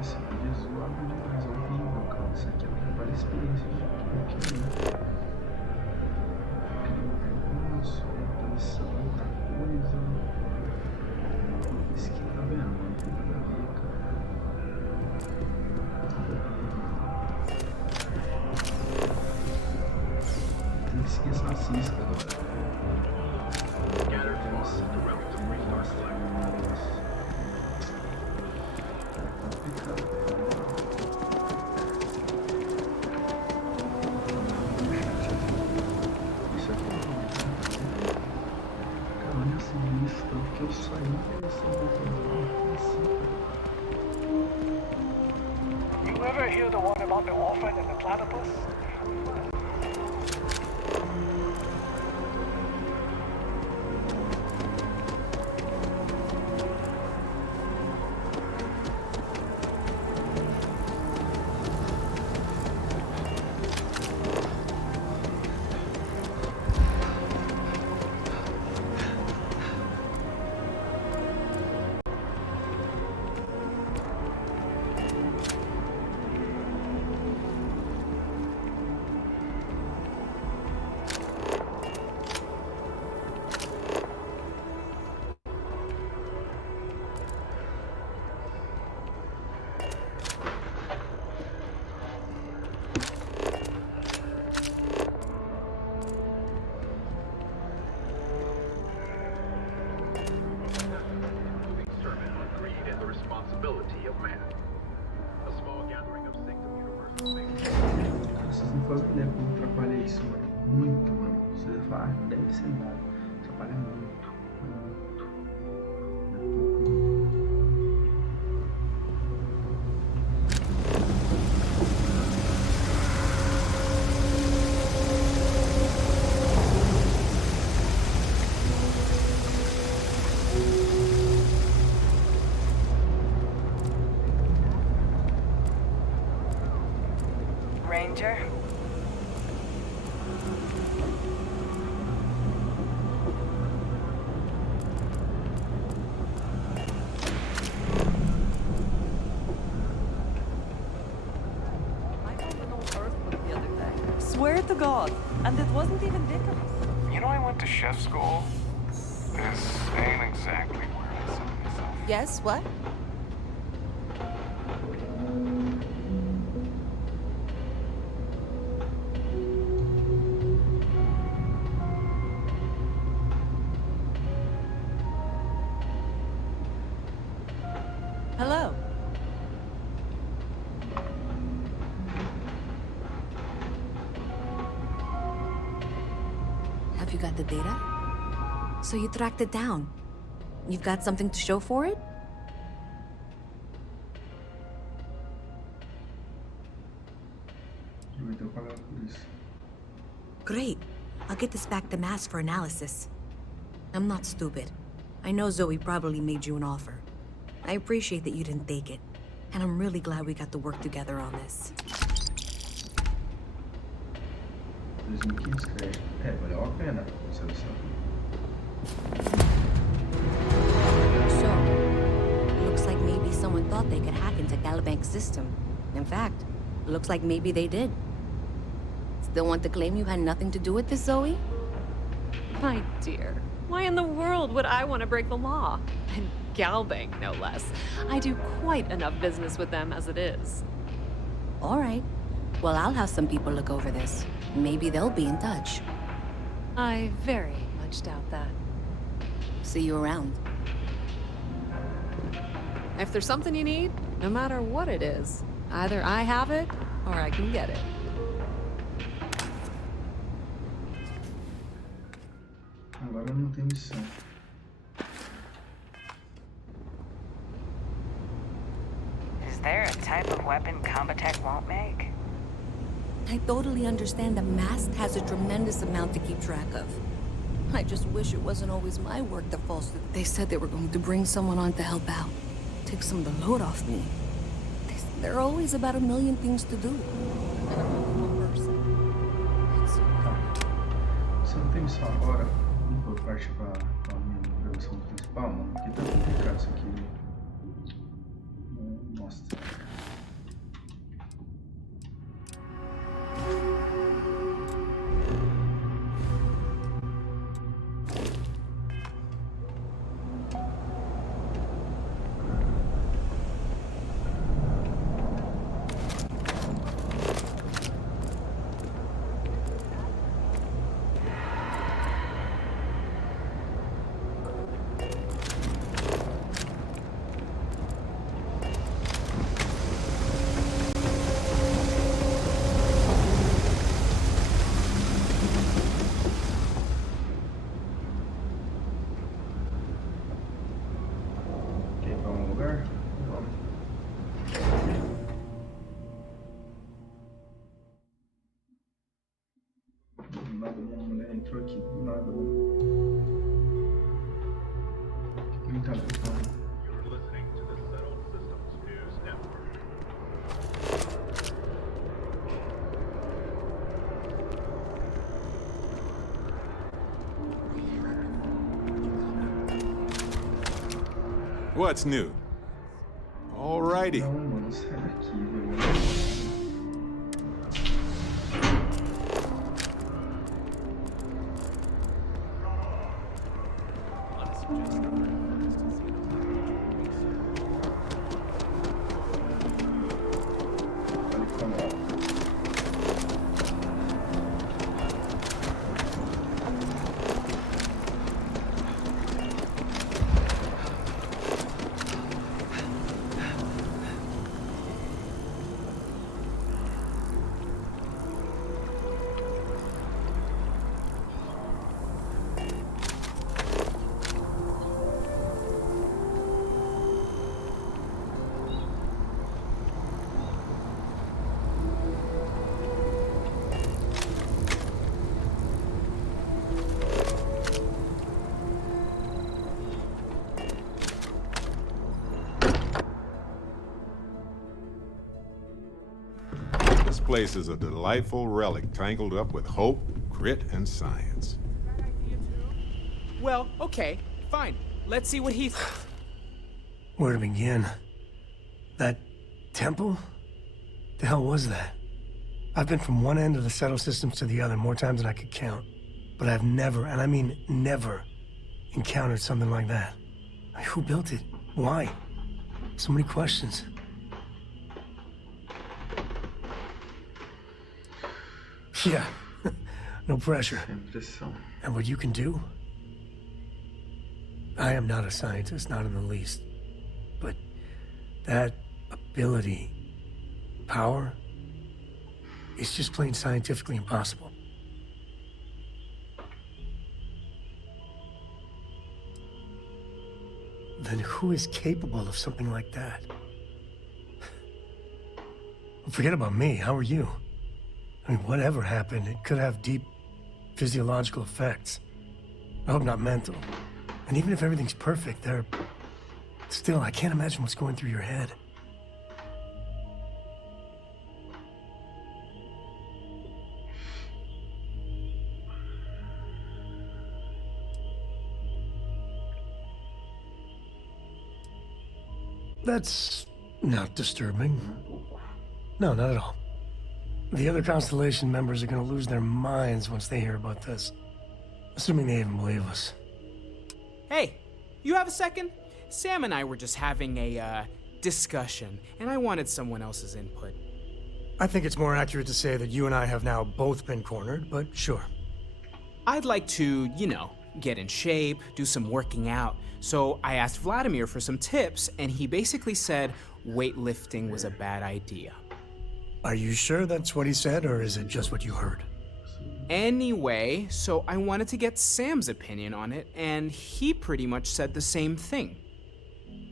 Esse vídeo é zoado demais, é horrível, cara. Isso aqui atrapalha a experiência de tudo aqui, né? Nossa, outra missão, outra coisa. Isso aqui tá vendo, mano? Tem nada a ver, cara. Tem que seguir essa cisca agora. Nossa, do Realm to bring our flag on us. É complicado. Isso aqui é bom. Cara, olha essa lista, que eu saí dessa You ever hear the one about the orphan and the platypus? faço ideia como atrapalha isso, mano. Muito, mano. Você fala, ah, não deve ser nada. Atrapalha muito, muito. É pouco. Ranger? Swear to God, and it wasn't even Dickens. You know, I went to chef school. This ain't exactly where I saw myself. Yes, what? Hello. Have you got the data? So you tracked it down. You've got something to show for it? Great. I'll get this back to Mass for analysis. I'm not stupid. I know Zoe probably made you an offer. I appreciate that you didn't take it. And I'm really glad we got to work together on this. So, looks like maybe someone thought they could hack into Galabank's system. In fact, looks like maybe they did. Still want to claim you had nothing to do with this, Zoe? My dear, why in the world would I want to break the law? And Galbank, no less. I do quite enough business with them as it is. All right. Well, I'll have some people look over this. Maybe they'll be in touch. I very much doubt that. See you around. If there's something you need, no matter what it is, either I have it or I can get it. Agora não tem missão. Is there a type of weapon Combatech won't make? I totally understand that Mast has a tremendous amount to keep track of. I just wish it wasn't always my work that falls through. They said they were going to bring someone on to help out. Take some of the load off me. There are always about a million things to do. Você não tem missão agora? Não vou partir pra minha missão principal, mano. Porque tá complicado isso aqui. Nossa. Entrou aqui do nada, mano. Muita coisa. What's new? Alrighty. Não, mano, sai daqui, velho. place is a delightful relic tangled up with hope, grit, and science. Well, okay, fine. Let's see what he... Where to begin? That temple? The hell was that? I've been from one end of the settle systems to the other more times than I could count. But I've never, and I mean never, encountered something like that. Who built it? Why? So many questions. Yeah, no pressure. And what you can do? I am not a scientist, not in the least. But that ability, power, it's just plain scientifically impossible. Then who is capable of something like that? Forget about me, how are you? I mean, whatever happened, it could have deep physiological effects. I hope not mental. And even if everything's perfect, still, I can't imagine what's going through your head. That's not disturbing. No, not at all. The other Constellation members are gonna lose their minds once they hear about this. Assuming they even believe us. Hey, you have a second? Sam and I were just having a, discussion, and I wanted someone else's input. I think it's more accurate to say that you and I have now both been cornered, but sure. I'd like to, you know, get in shape, do some working out. So I asked Vladimir for some tips, and he basically said weightlifting was a bad idea. Are you sure that's what he said, or is it just what you heard? Anyway, so I wanted to get Sam's opinion on it, and he pretty much said the same thing.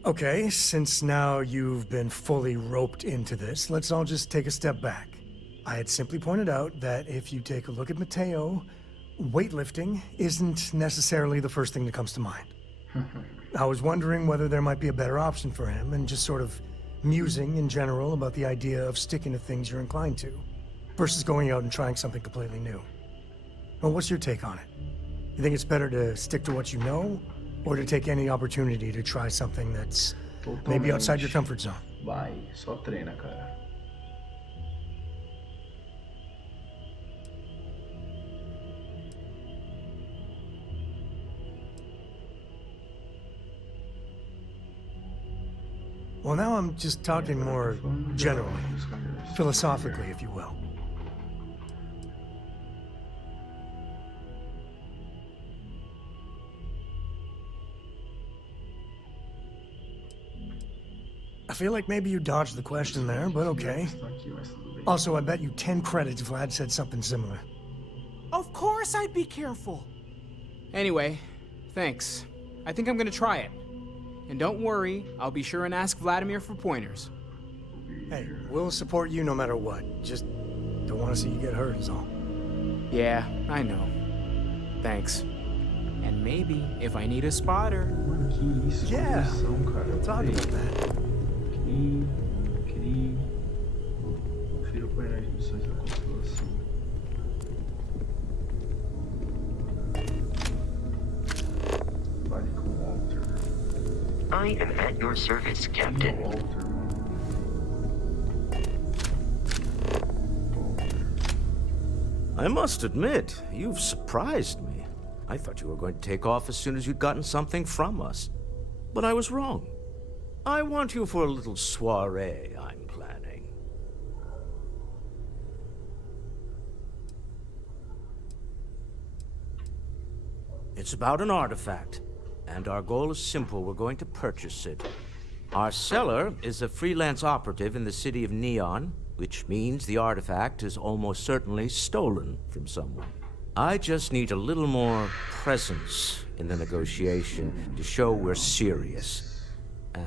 Okay, since now you've been fully roped into this, let's all just take a step back. I had simply pointed out that if you take a look at Mateo, weightlifting isn't necessarily the first thing that comes to mind. I was wondering whether there might be a better option for him, and just sort of musing in general about the idea of sticking to things you're inclined to, versus going out and trying something completely new. Well, what's your take on it? You think it's better to stick to what you know, or to take any opportunity to try something that's maybe outside your comfort zone? Vai, só treina, cara. Well, now I'm just talking more generally, philosophically, if you will. I feel like maybe you dodged the question there, but okay. Also, I bet you 10 credits Vlad said something similar. Of course I'd be careful. Anyway, thanks. I think I'm gonna try it. And don't worry, I'll be sure and ask Vladimir for pointers. Hey, we'll support you no matter what. Just don't want to see you get hurt is all. Yeah, I know. Thanks. And maybe if I need a spotter. Yeah, we'll talk about that. Confira o painel de missões da constelação. Vale com Walter. I am at your service, Captain. I must admit, you've surprised me. I thought you were going to take off as soon as you'd gotten something from us. But I was wrong. I want you for a little soiree I'm planning. It's about an artifact, and our goal is simple. We're going to purchase it. Our seller is a freelance operative in the city of Neon, which means the artifact is almost certainly stolen from someone. I just need a little more presence in the negotiation to show we're serious.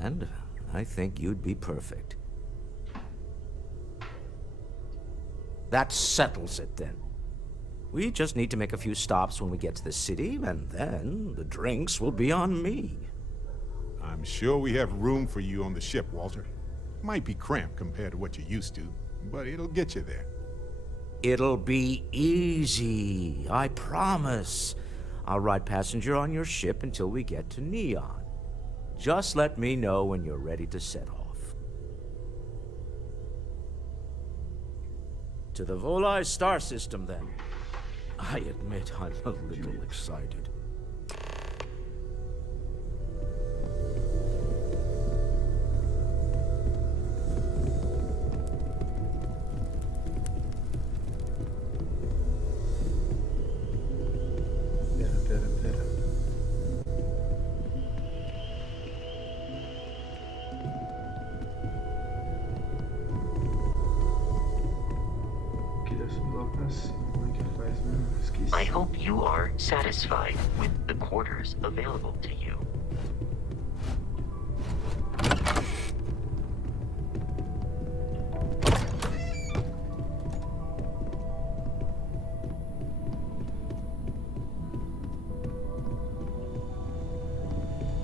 And I think you'd be perfect. That settles it then. We just need to make a few stops when we get to the city, and then the drinks will be on me. I'm sure we have room for you on the ship, Walter. Might be cramped compared to what you're used to, but it'll get you there. It'll be easy, I promise. I'll ride passenger on your ship until we get to Neon. Just let me know when you're ready to set off. To the Volai star system, then. I admit I'm a little excited. Pera. Queria subir lá pra cima. Como é que faz mesmo? Esqueci. I hope you are satisfied with the quarters available to you.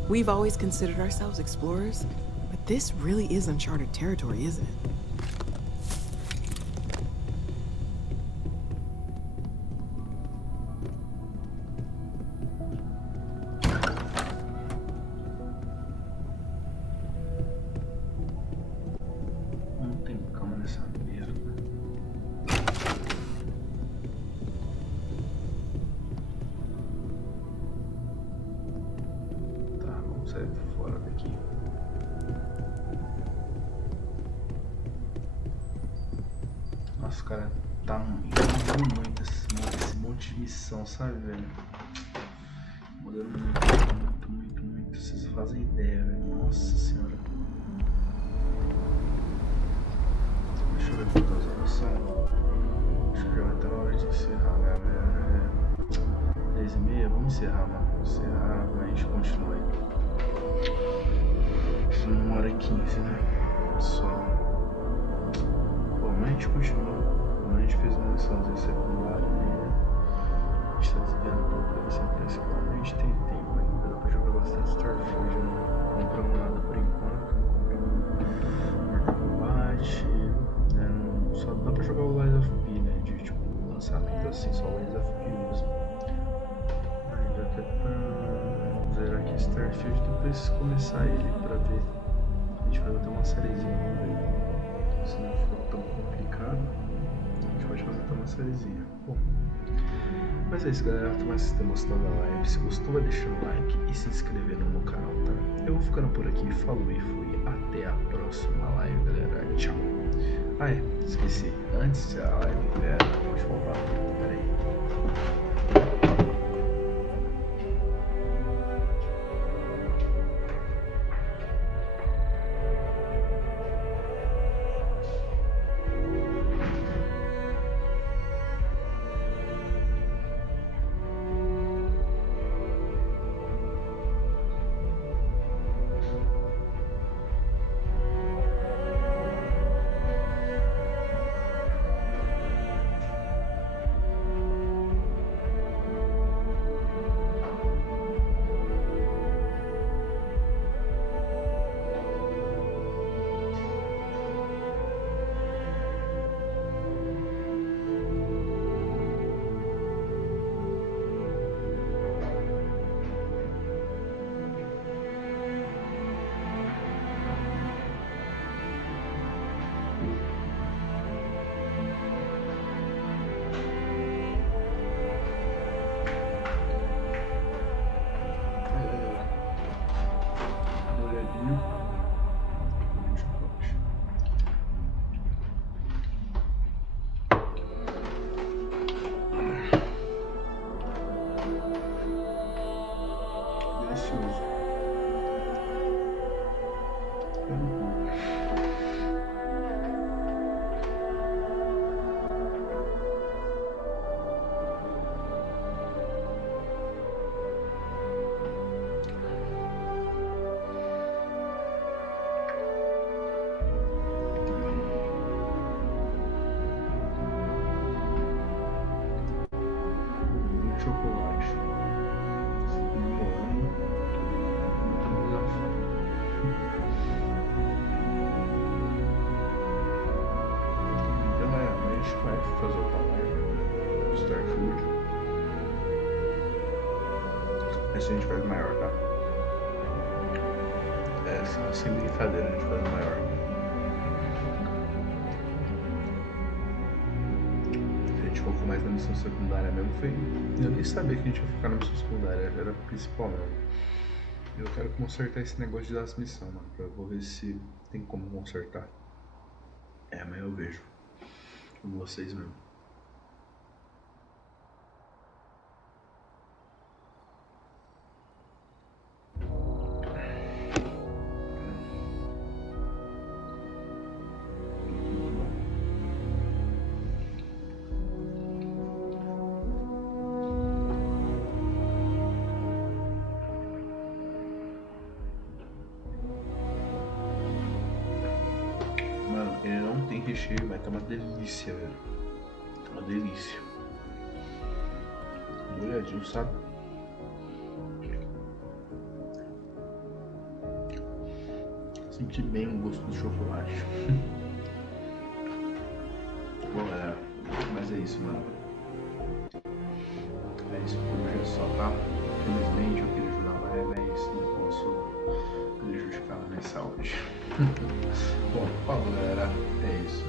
We've always considered ourselves explorers, but this really is uncharted territory, isn't it? Não tem cama nessa merda. Tá, vamos sair fora daqui. Nossa, cara, tá muito esse monte de missão, sabe, velho? Mudando muito. Vocês fazem ideia, velho. Nossa senhora. Deixa eu ver quantas horas são. Acho que já vai estar na hora de encerrar, galera. 10h30, vamos encerrar, mano. Vamos encerrar, mas a gente continua aí. 1h15, né? Só. Bom, mas a gente continua. Como a gente fez uma missãozinha secundária, né? A gente tá desviando um pouco da missão principal. A gente tem tempo ainda, dá pra jogar bastante Starfield, né? Não compramos nada por enquanto, não compramos Mortal Kombat, né? Não, só dá pra jogar o Lies of P, né? De tipo, lançamento assim, só o Lies of P mesmo. Ainda até pra zerar aqui Starfield, depois começar ele pra ver. A gente vai botar uma sériezinha, vamos ver. Se não for tão complicado, a gente pode fazer até uma sériezinha. Bom. Mas é isso, galera. Tomara que vocês tenham gostado da live. Se gostou, vai deixando o like e se inscrevendo no canal, tá? Eu vou ficando por aqui. Falou e fui. Até a próxima live, galera. Tchau. Ah, é. Esqueci. Antes da live, galera, pode voltar. Pera aí. Chocolate. Então a gente vai fazer o Starfield. Esse a gente faz maior, tá? É, sem brincadeira, a gente faz maior. A gente focou mais na missão secundária mesmo. Eu nem sabia que a gente ia focar na missão secundária, era a principal mesmo. Eu quero consertar esse negócio de dar as missões, mano. Eu vou ver se tem como consertar. Amanhã eu vejo com vocês mesmo. Ele não tem recheio, mas tá uma delícia, velho. Tá uma delícia. Molhadinho, sabe? Senti bem o gosto do chocolate. Bom, galera, mas é isso, mano. É isso por hoje, é só, tá? Infelizmente eu queria jogar live, é isso, não posso prejudicar a minha saúde. Bom, falou, galera. É isso.